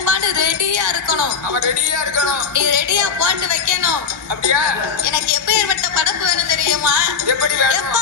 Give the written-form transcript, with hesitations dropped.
நண்பான்னு ரெடியா இருக்கணும். அவன் ரெடியா இருக்கணும். நீ ரெடியா போட்டு வைக்கணும். அப்படியா? எனக்கு எப்பேற்பட்ட படப்பு வேணும் தெரியுமா? எப்படி வேணும்?